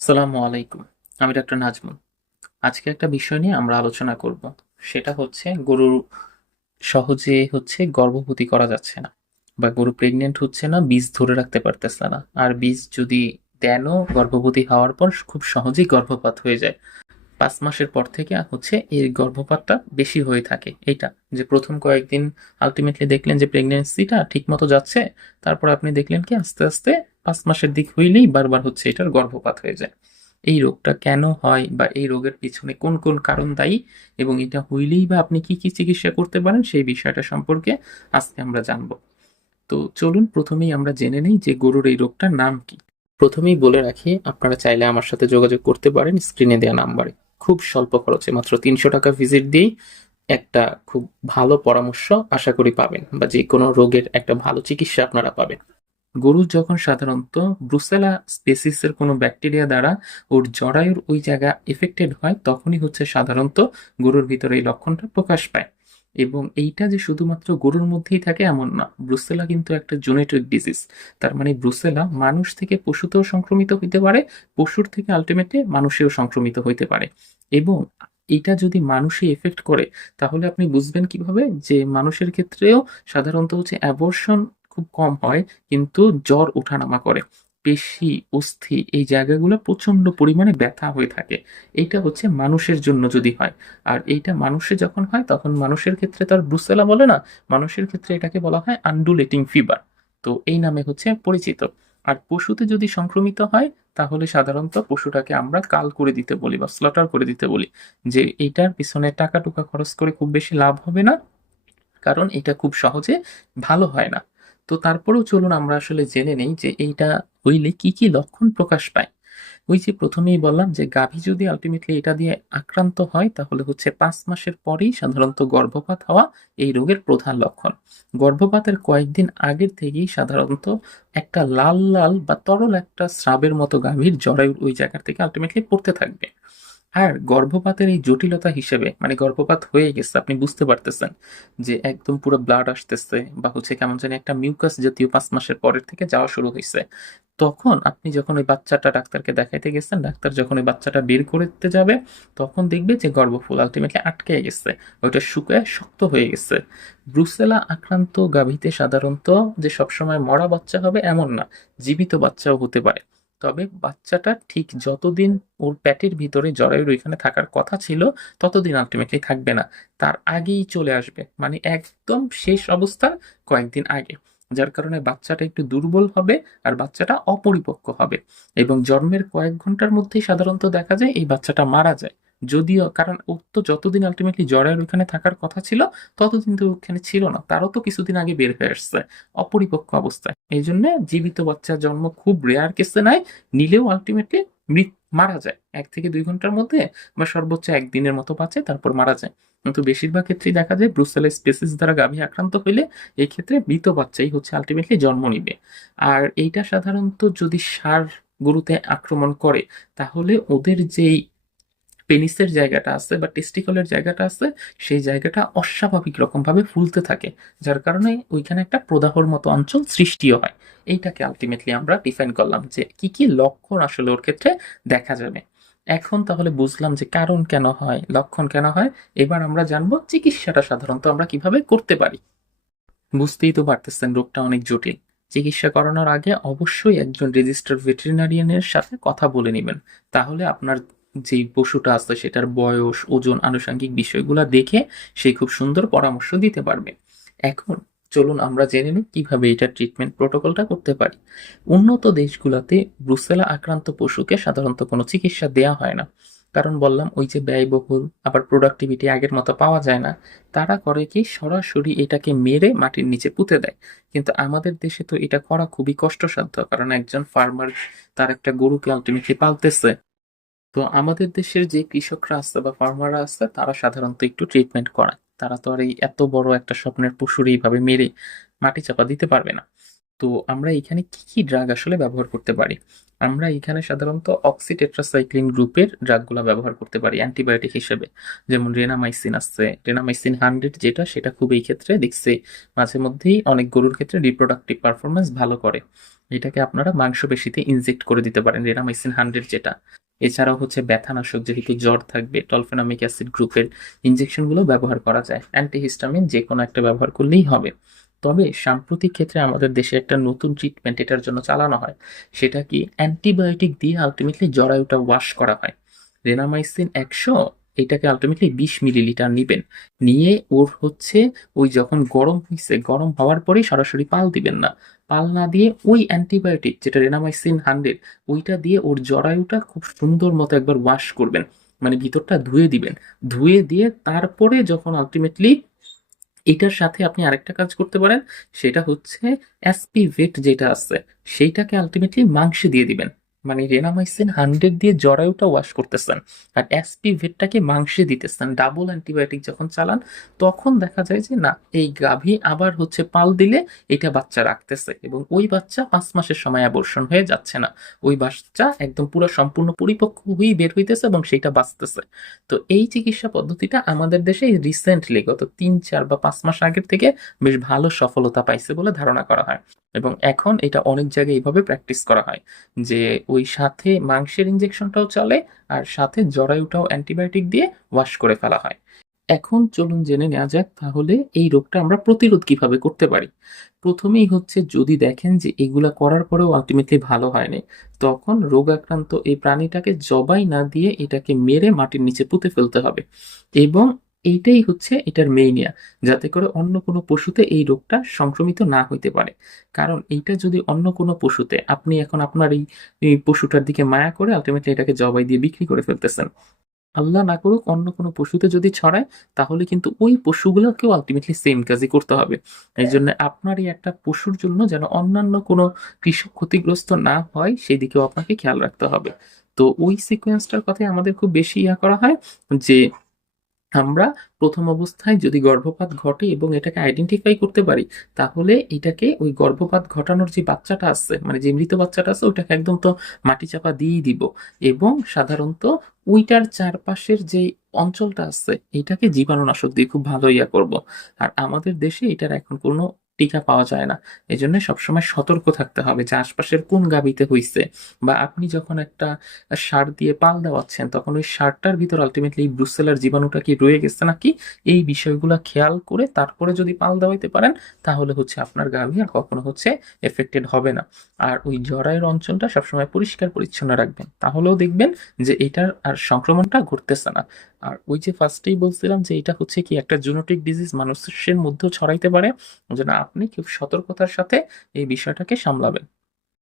সালামু আলাইকুম, আমি ডাক্তার নাজমুল। আজকে একটা বিষয় নিয়ে আমরা আলোচনা করব। সেটা হচ্ছে গরু সহজে হচ্ছে গর্ভবতী করা যাচ্ছে না বা গরু প্রেগনেন্ট হচ্ছে না, বীজ ধরে রাখতে পারতেছে না। আর বীজ যদি দেনও গর্ভবতী হওয়ার পর খুব সহজেই গর্ভপাত হয়ে যায়। পাঁচ মাসের পর থেকে হচ্ছে এই গর্ভপাতটা বেশি হয়ে থাকে। এইটা যে প্রথম কয়েকদিন আলটিমেটলি দেখলেন যে প্রেগনেন্সিটা ঠিক মতো যাচ্ছে, তারপর আপনি দেখলেন কি আস্তে আস্তে পাঁচ মাসের দিক হইলেই বারবার হচ্ছে এটার গর্ভপাত হয়ে যায়। এই রোগটা কেন হয় বা এই রোগের পিছনে কোন কোন কারণ দায়ী এবং এটা হইলেই বা আপনি কি কি চিকিৎসা করতে পারেন সেই বিষয়টা সম্পর্কে আজকে আমরা জানব। তো চলুন প্রথমেই আমরা জেনে নেই যে গরুর এই রোগটার নাম কি। প্রথমেই বলে রাখি, আপনারা চাইলে আমার সাথে যোগাযোগ করতে পারেন স্ক্রিনে দেওয়া নাম্বারে। খুব স্বল্প খরচে, মাত্র তিনশো টাকা ভিজিট দিয়েই একটা খুব ভালো পরামর্শ আশা করি পাবেন বা যে কোনো রোগের একটা ভালো চিকিৎসা আপনারা পাবেন। গরু যখন সাধারণত ব্রুসেলা স্পেসিসের কোনো ব্যাকটেরিয়া দ্বারা ওর জরায়ুর ওই জায়গা এফেক্টেড হয়, তখনই হচ্ছে সাধারণত গরুর ভিতরে এই লক্ষণটা প্রকাশ পায়। এবং এইটা যে শুধুমাত্র গরুর মধ্যেই থাকে এমন না, ব্রুসেলা কিন্তু একটা জোনেটিক ডিজিজ তার মানে ব্রুসেলা মানুষ থেকে পশুতেও সংক্রমিত হইতে পারে, পশুর থেকে আলটিমেটলি মানুষেও সংক্রমিত হইতে পারে। এবং এটা যদি মানুষে এফেক্ট করে, তাহলে আপনি বুঝবেন কীভাবে যে মানুষের ক্ষেত্রেও সাধারণত হচ্ছে অ্যাবর্শন খুব কম হয়, কিন্তু জ্বর ওঠানামা করে। পেশি, অস্থি এই জায়গাগুলো প্রচণ্ড পরিমাণে ব্যথা হয়ে থাকে। এইটা হচ্ছে মানুষের জন্য যদি হয়। আর এইটা মানুষের যখন হয়, তখন মানুষের ক্ষেত্রে তার ব্রুসেলা বলে না, মানুষের ক্ষেত্রে এটাকে বলা হয় আন্ডুলেটিং ফিভার তো এই নামে হচ্ছে পরিচিত। আর পশুতে যদি সংক্রমিত হয়, তাহলে সাধারণত পশুটাকে আমরা কাল করে দিতে বলি বা স্লটার করে দিতে বলি। যে এইটার পিছনে টাকা টুকা খরচ করে খুব বেশি লাভ হবে না, কারণ এটা খুব সহজে ভালো হয় না। তো তারপরেও চলুন আমরা আসলে জেনে নেই যে এইটা হইলে কি কি লক্ষণ প্রকাশ পায়। ওই যে প্রথমেই বললাম যে গাভী যদি আলটিমেটলি এটা দিয়ে আক্রান্ত হয়, তাহলে হচ্ছে পাঁচ মাসের পরেই সাধারণত গর্ভপাত হওয়া এই রোগের প্রধান লক্ষণ। গর্ভপাতের কয়েকদিন আগের থেকেই সাধারণত একটা লাল লাল বা তরল একটা স্রাবের মতো গাভীর জরায়ুর ওই জায়গা থেকে আলটিমেটলি পড়তে থাকবে। আর গর্ভপাতের এই জটিলতা হিসেবে মানে গর্ভপাত হয়ে গেছে, আপনি বুঝতে পারতেছেন যে একদম পুরো ব্লাড আসতেছে বা হচ্ছে কেমন জানি একটা মিউকাস জাতীয় পাঁচ মাসের পরের থেকে যাওয়া শুরু হয়েছে। তখন আপনি যখন ওই বাচ্চাটা ডাক্তারকে দেখাইতে গেছেন, ডাক্তার যখন ওই বাচ্চাটা বের করতে যাবে, তখন দেখবে যে গর্ভফুল আলটিমেটলি আটকে গেছে, ওইটা শুকায় শক্ত হয়ে গেছে। ব্রুসেলা আক্রান্ত গাভীতে সাধারণত যে সবসময় মরা বাচ্চা হবে এমন না, জীবিত বাচ্চাও হতে পারে। তবে বাচ্চাটা ঠিক যতদিন ওর প্যাটের ভিতরে জরায়ুর ওইখানে থাকার কথা ছিল, ততদিন আলটিমেটলি থাকবে না। তার আগেই চলে আসবে মানে একদম শেষ অবস্থার কয়েকদিন আগে। যার কারণে বাচ্চাটা একটু দুর্বল হবে আর বাচ্চাটা অপরিপক্ক হবে। এবং জন্মের কয়েক ঘণ্টার মধ্যেই সাধারণত দেখা যায় এই বাচ্চাটা মারা যায়। যদিও, কারণ ও তো যতদিন আলটিমেটলি জরায়ুর ওইখানে থাকার কথা ছিল, ততদিন তো ওখানে ছিল না। তারও তো কিছুদিন আগে বের হয়ে আসছে, অপরিপক্ক অবস্থায়। এই জন্য জীবিত বাচ্চার জন্ম খুব রেয়ার কেসে নাই, নিলেও আলটিমেটলি মৃত মারা যায়। এক থেকে দুই ঘণ্টার মধ্যে বা সর্বোচ্চ একদিনের মতো বাঁচে, তারপর মারা যায়। কিন্তু বেশিরভাগ ক্ষেত্রেই দেখা যায় ব্রুসেলা স্পেসিস দ্বারা গাভী আক্রান্ত হইলে এই ক্ষেত্রে মৃত বাচ্চাই হচ্ছে আলটিমেটলি জন্ম নিবে। আর এইটা সাধারণত যদি সার গরুতে আক্রমণ করে, তাহলে ওদের যেই পেনিসের জায়গাটা আছে বা টেস্টিকলের জায়গাটা আছে, সেই জায়গাটা অস্বাভাবিক রকমভাবে ফুলতে থাকে, যার কারণে ওইখানে একটা প্রদাহর মতো অঞ্চল সৃষ্টিও হয়। এইটাকে আলটিমেটলি আমরা ডিফাইন করলাম যে কি কি লক্ষণ আসলে ওর ক্ষেত্রে দেখা যাবে। এখন তাহলে বুঝলাম যে কারণ কেন হয়, লক্ষণ কেন হয়, এবার আমরা জানব চিকিৎসাটা সাধারণত আমরা কীভাবে করতে পারি। বুঝতেই তো পারতেছেন রোগটা অনেক জটিল। চিকিৎসা করানোর আগে অবশ্যই একজন রেজিস্টার্ড ভেটেরিনারিয়ানের সাথে কথা বলে নেবেন। তাহলে আপনার যেই পশুটা আছে সেটার বয়স, ওজন, আনুষঙ্গিক বিষয়গুলো দেখে সে খুব সুন্দর পরামর্শ দিতে পারবে। এখন চলুন আমরা জেনে নিই কীভাবে এটা ট্রিটমেন্ট প্রোটোকলটা করতে পারি। উন্নত দেশগুলোতে ব্রুসেলা আক্রান্ত পশুকে সাধারণত কোনো চিকিৎসা দেয়া হয় না। কারণ বললাম, ওই যে ব্যয়বহুল, আবার প্রোডাক্টিভিটি আগের মতো পাওয়া যায় না। তারা করে কি, সরাসরি এটাকে মেরে মাটির নিচে পুঁতে দেয়। কিন্তু আমাদের দেশে তো এটা করা খুবই কষ্টসাধ্য। কারণ একজন ফার্মার তার একটা গরুকে আলটিমেটলি পালতেছে। তো আমাদের দেশের যে কৃষকরা আছে বা ফার্মাররা আছে, তারা সাধারণত একটু ট্রিটমেন্ট করায় তারা তো আর এই এত বড় একটা স্বপ্নের পশুর এইভাবে মেরে মাটি চাপা দিতে পারবে না। তো আমরা এখানে কি কি ড্রাগ আসলে ব্যবহার করতে পারি? আমরা এখানে সাধারণত অক্সিটেট্রাসাইক্লিন গ্রুপের ড্রাগগুলো ব্যবহার করতে পারি অ্যান্টিবায়োটিক হিসেবে। যেমন রেনামাইসিন আছে। রেনামাইসিন হান্ড্রেড যেটা, সেটা খুব এই ক্ষেত্রে দেখছে মাঝে মধ্যেই অনেক গরুর ক্ষেত্রে রিপ্রোডাক্টিভ পারফরমেন্স ভালো করে। এটাকে আপনারা মাংসপেশিতে ইনজেক্ট করে দিতে পারেন রেনামাইসিন হান্ড্রেড যেটা। এছাড়াও হচ্ছে ব্যথানাশক যেহেতু জ্বর থাকবে, টলফেনামিক অ্যাসিড গ্রুপের ইনজেকশনগুলো ব্যবহার করা যায়। অ্যান্টিহিস্টামিন যে কোনো একটা ব্যবহার করলেই হবে। তবে সাম্প্রতিক ক্ষেত্রে আমাদের দেশে একটা নতুন ট্রিটমেন্ট এটার জন্য চালানো হয়। সেটা কি অ্যান্টিবায়োটিক দিয়ে আলটিমেটলি জরায়ুটা ওয়াশ করা হয়। রেনামাইসিন একশো, এটাকে আলটিমেটলি বিশ মিলিলিটার নিবেন। নিয়ে ওর হচ্ছে ওই যখন গরম হয়েছে গরম হওয়ার পরেই সরাসরি পাল দিবেন না। পাল না দিয়ে ওই অ্যান্টিবায়োটিক যেটা রেনামাইসিন হান্ড্রেড, ওইটা দিয়ে ওর জরায়ুটা খুব সুন্দর মতো একবার ওয়াশ করবেন। মানে ভিতরটা ধুয়ে দিবেন। ধুয়ে দিয়ে তারপরে যখন আলটিমেটলি এটার সাথে আপনি আরেকটা কাজ করতে পারেন, সেটা হচ্ছে অ্যাসপিভেট ভেট যেটা আছে, সেইটাকে আলটিমেটলি মাংসে দিয়ে দিবেন। মানে রেনামাইসিন হান্ড্রেড দিয়ে জরায়ুটা ওয়াশ করতেছেন। আর এসপি ভেটটাকে মাংসে দিতেছেন। ডাবল অ্যান্টিবায়োটিক যখন চালান, তখন দেখা যায় যে না, এই গাভী আবার হচ্ছে পাল দিলে এটা বাচ্চা রাখতেছে এবং ওই বাচ্চা পাঁচ মাসের সময় অ্যাবর্ষণ হয়ে যাচ্ছে না। ওই বাচ্চা একদম পুরো সম্পূর্ণ পরিপক্ক হয়েই বের হইতেছে এবং সেটা বাঁচতেছে। তো এই চিকিৎসা পদ্ধতিটা আমাদের দেশে রিসেন্টলি গত তিন, চার বা পাঁচ মাস আগের থেকে বেশ ভালো সফলতা পাইছে বলে ধারণা করা হয়। এবং এখন এটা অনেক জায়গায় এইভাবে প্র্যাকটিস করা হয় যে ওই সাথে মাংসের ইঞ্জেকশনটাও চলে আর সাথে জরায়ুটাও অ্যান্টিবায়োটিক দিয়ে ওয়াশ করে ফেলা হয়। এখন চলুন জেনে নেওয়া যাক তাহলে এই রোগটা আমরা প্রতিরোধ কীভাবে করতে পারি। প্রথমেই হচ্ছে যদি দেখেন যে এগুলা করার পরেও আলটিমেটলি ভালো হয়নি, তখন রোগ আক্রান্ত এই প্রাণীটাকে জবাই না দিয়ে এটাকে মেরে মাটির নিচে পুঁতে ফেলতে হবে। এবং এইটাই হচ্ছে এটার মেইনিয়া যাতে করে অন্য কোনো পশুতে এই রোগটা সংক্রমিত না হইতে পারে। কারণ এইটা যদি অন্য কোনো পশুতে, আপনি এখন আপনার এই পশুটার দিকে মায়া করে আলটিমেটলি এটাকে জবাই দিয়ে বিক্রি করে ফেলতেছেন। আল্লাহ না করুক অন্য কোনো পশুতে যদি ছড়ায়, তাহলে কিন্তু ওই পশুগুলোকেও আলটিমেটলি সেম কাজই করতে হবে। এই জন্য আপনার এই একটা পশুর জন্য যেন অন্যান্য কোনো কৃষক ক্ষতিগ্রস্ত না হয় সেই দিকেও আপনাকে খেয়াল রাখতে হবে। তো ওই সিকোয়েন্সটার কথাই আমাদের খুব বেশি ইয়া করা হয় যে আমরা প্রথম অবস্থায় যদি গর্ভপাত ঘটে এবং এটাকে আইডেন্টিফাই করতে পারি, তাহলে এটাকে ওই গর্ভপাত ঘটানোর যে বাচ্চাটা আছে মানে যে মৃত বাচ্চাটা আছে ওটাকে একদম তো মাটি চাপা দিয়েই দিব। এবং সাধারণত ওইটার চারপাশের যে অঞ্চলটা আছে এটাকে জীবাণুনাশক দিয়ে খুব ভালো ইয়া করব। আর আমাদের দেশে এটার এখন কোনো টিকা পাওয়া যায় না। এই জন্য সবসময় সতর্ক থাকতে হবে যে আশপাশের কোন গাবিতে হইছে। বা আপনি যখন একটা সার দিয়ে পাল দেওয়াচ্ছেন, তখন ওই সারটার ভিতর আলটিমেটলি ব্রুসেলার জীবাণুটা কি রয়ে গেছে নাকি? এই বিষয়গুলো খেয়াল করে তারপরে যদি পাল দেওয়াইতে পারেন, তাহলে হচ্ছে আপনার গাভী আর কখনো হচ্ছে এফেক্টেড হবে না। আর ওই জরায়ের অঞ্চলটা সবসময় পরিষ্কার পরিচ্ছন্ন রাখবেন। তাহলেও দেখবেন যে এটার আর সংক্রমণটা ঘটতেছে না। আর ওই যে ফার্স্টেই বলছিলাম যে এটা হচ্ছে কি একটা জুনোটিক ডিজিজ মানুষের মধ্যেও ছড়াইতে পারে, যেন আপনি খুব সতর্কতার সাথে এই বিষয়টাকে সামলাবেন।